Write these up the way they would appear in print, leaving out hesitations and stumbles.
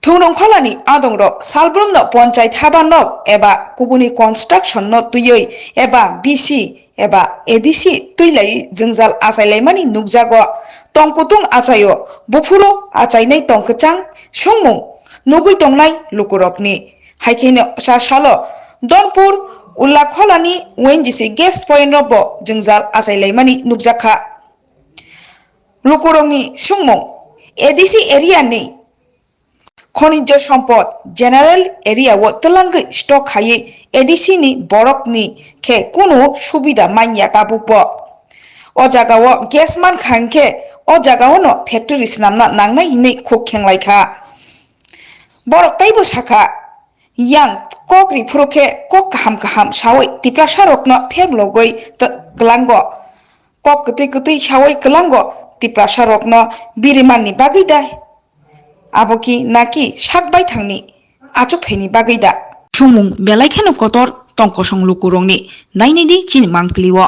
Thungrongkholani adongrok salbrumno panchayat habanok eba kubuni construction no tuyoi eba BC eba ADC tuilai jingjal achailaimani nukjago tongputung achaio bufuro achainai tongkachang sungmung nugui tongnai lukurokni haikene sasalo Donpur Ullakholani ONGC guest point robo jingjal achailaimani nukjakha lukurokni sungmung ADC area ni খনিজ সম্পদ general area ও তলাঙ্গি stock high ADC নি বরক নি খে কোনো সুবিধা মাইয়া কাবুপ ও জাগাও gas মান খাংখে ও জাগাও ন ফ্যাক্টরিস নামনা নাংনাই হিনে খুক খেংলাইখা বরক তাইবো সাখা ইয়াং kokri phuruke kok kaham sawai tipla sarokno phemlogoi klango kok kutui sawai klango tipla sarokno birimanni bagida aboki naki sakbai thangni achuk thaini bagida sumung belai kheno kotor tongkosong lukurongni naini di chin mangpliwo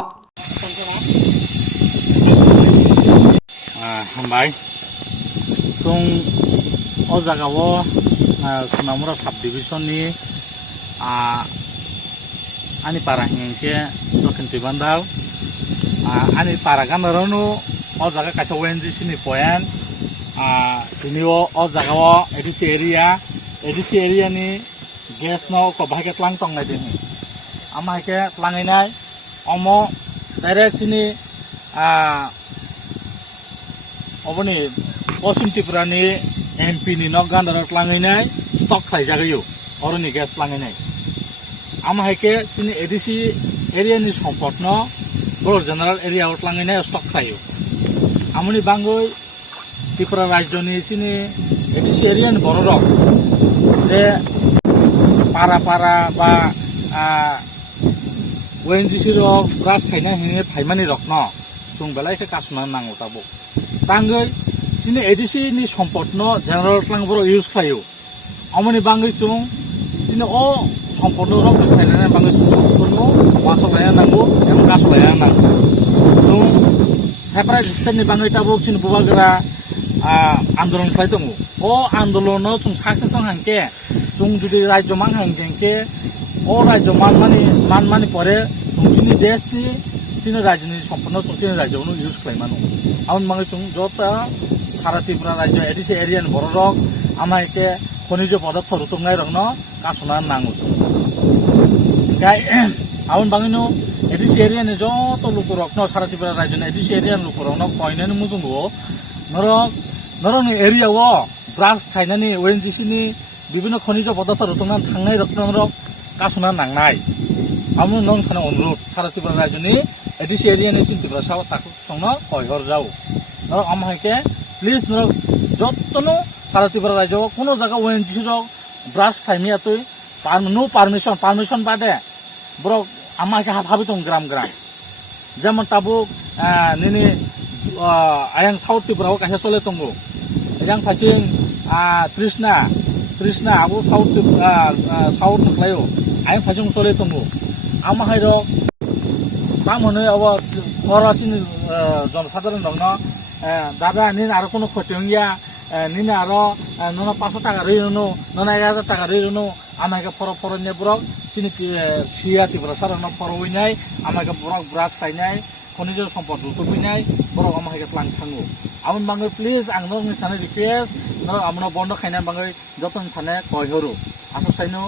hambai sung o jagao Sonamura sub division ni ani para hingke dokhin tibandal ani para ganaronu o jaga kaisa ONGC ni point tinio o jagao ADC area ni gas no ko bhage tlang tong nai dini ama ke tlangai nai omo direct ni oboni Posim Tripura ni MP ni nok gandar tlangai nai stock khai jagayo oroni gas tlangai nai ama ke tini ADC area ni sompot no bor general area tlangai nai stock khayo amoni bangoi Tripura Rajyoni sini ADC area ni bororok je para ba ONGC rok bras khaina hine phaimani rok no tung belai ke kasuna nango tabo tangoi sini ADC ni sompot no general tlang boro use khayo amoni bangoi tung sini o sompot rok khaina bangoi tung wasolaya nango em kasolaya nango tung separate system ni bangoi tabo sini bubagra आंदोलन खालाय दङ अ आंदोलनाव जों साखि संहांके जों जुदि राज्य मान हांके अ राज्य मान माने परे जोंनि देशनि तिन राज्यनि सम्पन्न जों तिन राज्यआवनो इउज खालायमानो आउन मांगे जों जता सारा त्रिपुरा राज्य ADC एरियानि बररक आमायके खनिज पदार्थ रुतुमनाय रंनो कासना नांगौ गाय आउन बांगिनो ADC एरियानि जत लुकुरकनो सारा त्रिपुरा राज्यनि ADC एरियानि लुकुरकनो कयनानि मुजुंगो नरनि एरियाव ब्रास खायनानि ONGC नि विभिन्न खनिज पदार्थ रुतुमना थांनाय रत्नरक कासना नांनाय आमु नों थाना अनुरोध सारा त्रिपुरा राज्यनि ADC एरियानि त्रिपुरा साव ताकु संनो कयहर जाव नर आमहायके प्लिज नर जत्तनो सारा त्रिपुरा राज्यआव कोनो जागा ONGC रक ब्रास खायमियातै नो पारमिशन बादे ब्रक आमहायके हाबि दं ग्राम जेमन ताबु निनि ayang South Tripura kaisa chole tongo yang phaching Trishna abo South thaklayo ayang phaching chole tongo ama hairo tamone abo khorasini jon sadharon rokno dada nin aro kono khotongya nin aro nona 500 টাকা rino nona 1000 টাকা rino amage poro ne brok chini sia Tripura sarano poro winai amage brok brush kainai खनिज सम्पद रुतुमनाय बरक आमाहायके plan थांगो Aman बांगै please आं नोंनि साने request नों आमनो बन्द खायना बांगै जतन साने कयहरो आसा साइनो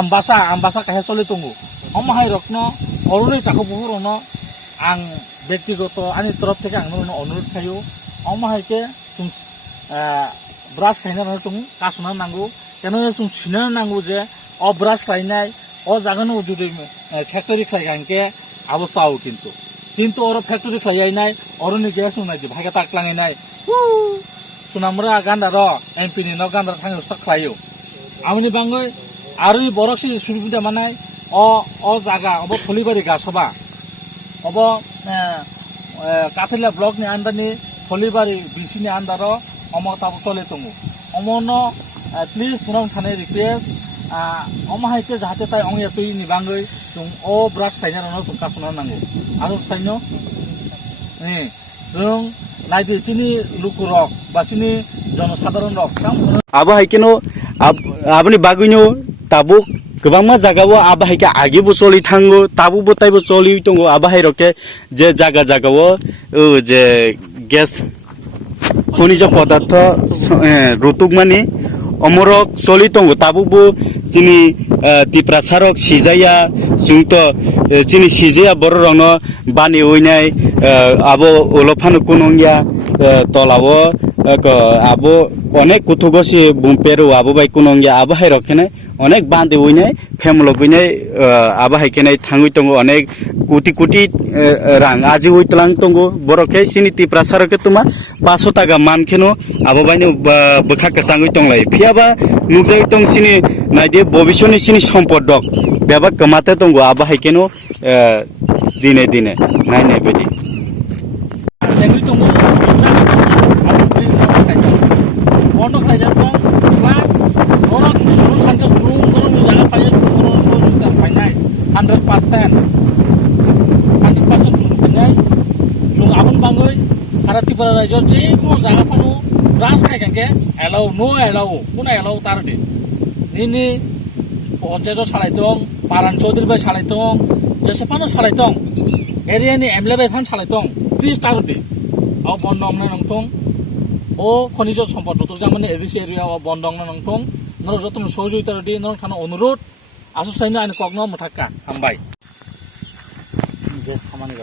आमबासा काहे चले दंगो आमाहाय रकनो अरुनि ताखौ बुहुरनो आं व्यक्तिगत आंनि तरफ থেকে आं नोंनो अनुरोध खायो आमाहायके जों ब्रास खायना दं कासना नांगौ केनो जों सिनो नांगौ जे अ ब्रास खायनाय ओ जागोन जुदि फैक्टरि खायगांके आबो साव किन्तु और फैक्टरि खायनाय अरनि गेस उनाय भागे ताकलांनाय सुनामरा गान्दार MP नि न गान्दार थाङो स्टक खायो आमनि बांगै आरो बरकसि सुबिदा मानाय अ जागा अब फलिबारि गासबा अब काथिला ब्लक नि आन्दारनि फलिबारि BC नि आन्दार अम ताबो चले दङो अमनो प्लिज नों थाने रिक्वेस्ट अमाहायके जाहाथे ताय अंगिया तुई नि बांगै जों अ ब्रास खायना रनो जों कासना नांगौ आरो साइनो जों नायदो सिनि लुकुरक बा सिनि जनसाधारण रक साम abo haikeno aboni bagwino tabuk kwbangma jagao abo haike agebo choli thango tabubo taibo choli tongo abo hairoke je jaga jagao je gas খনিজ পদার্থ রুতুকমানি অমরক চলি tongo tabubo chini tiprasarok sijaya jungto chini sijaya bororokno bani oinai abo olofano kunongya tolao abo অনেক কুথুগসি বুমপেরো আবো by কুনংয়া আবো high রকেনে অনেক বান্দে ওইনে ফেমলো গইনে আবো হাইকেনে থাঙ্গুই তঙ্গো অনেক কোটি কোটি রাং আজি ওইতলাং তঙ্গো বরকে সিনি তিপ্রাসারকে তুমা 500 টাকা মানখেনো আবো বাইনে বখা কাসাঙ্গুই তংলাই ফিয়াবা নুকজাই তং সিনি নাইদে ভবিষ্যনি সিনি সম্পদ দক বেবা কমাতে তঙ্গো আবো হাইকেনো দিনে দিনে নাইনে বেদি যেগুলি তো বন্ধ খাই যাব ক্লাস গরম সুর সানকে স্ট্রং গরম জায়গা পাই গরম সুযোগটা পাই নাই 100% স্ট্রং পাই जों आबन बांगै सारा त्रिपुरा रायजोआव जे কোনো জায়গা পানো ব্রাশ খাইখানকে এলাও নো এলাও কোন এলাও তার দে নিনি পঞ্চায়েত সালাইতং পারান চৌধুরী বাই সালাইতং जेसेबानो सालायथं एरियानि एमएलए बाय फान सालायथं प्लिज तागदे आव बन्दंना नंथं ओ खनिज सम्पद नतुक जामाने एरिसि एरिया आव बन्दंना नंथं नर जतन सहयोगिता दि नर थाना अनुरोध आसु साइनो आइन कग्न मथाका हामबाय गेस खामानि ग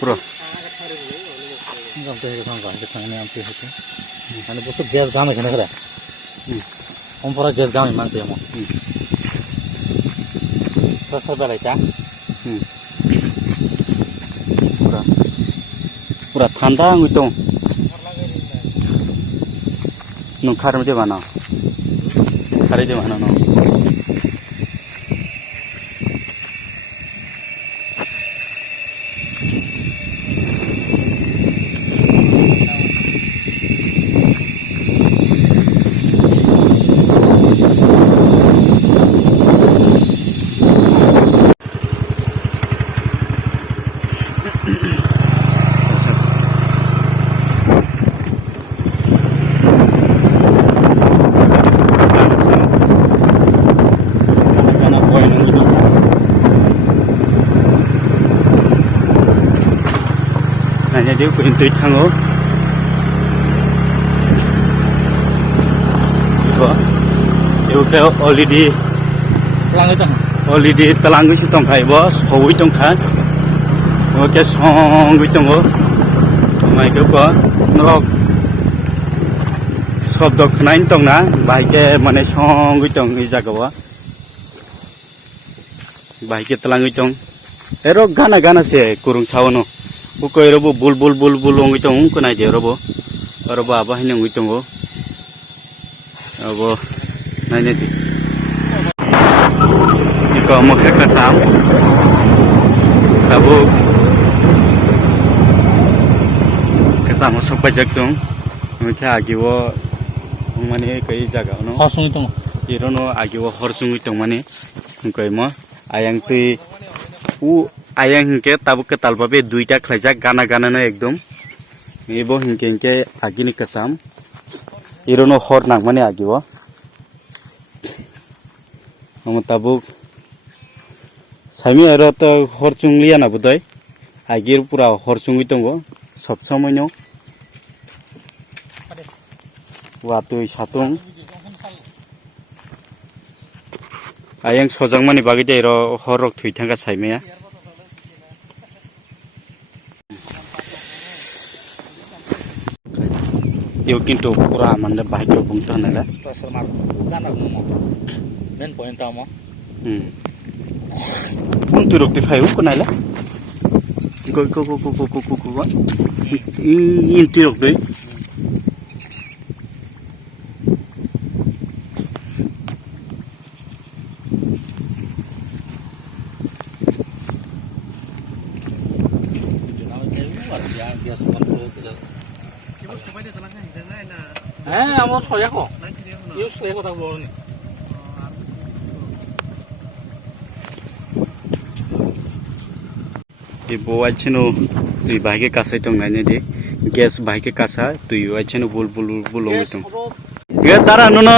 पुरो Sampai ke sana, ke sana ni ambil itu. Ane bosok gas game kena kera. Ompora gas game manse mo. Pasal balai ta. Pura pura thanda ngutong. Nung kharam de mana. Khare de mana no. Hanya dia pun intuit hango. Itu, itu kayak already telang itu tong kai bos, hawi tong kai. Oke song itu tong, mai kau ko, nolak. Sobdok nain tong na, baik mana song itu tong ijaga wa. Baik telang itu tong. Erok gana se kurung sawono. Buko erobo bul ongi tong ko nai de robo aba hine ongi tong go abo nai ne di iko mo ka sam tabu ka sam sok pa jak song kha agiwo mane kai jaga no Kosong itu. irono agiwo horsung tong mane kai mo ayang tui u ayang hingke tabu ke talbabe duita khlaijak gana no ekdom ebo hingke agini kasam irono hor nangmani agiwo omo tabu sami aro to hor chungliya na budai agir pura hor chungui tongo sob samoyno watui satung ayang sojangmani bagide ro horok thuithanga saimaya Yo kintu pura mande bahaya bungta nela. Pasal mar, gana mo. Men point tamo. Untu rok te khai ko nela. Ko. Inti rok dei. Eh, amo soya ko. Use খাই কথা বল নি ibo achino tui bahike kasai tong nai de gas bahike kasa tui achino bul bul bulong Yes, tong abo ya tara nono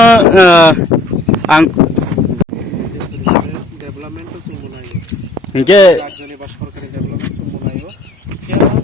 ang ডেভেলপমেন্টও তো মনে হয় inge রাজধানী বা সরকারি development তো মনে হয়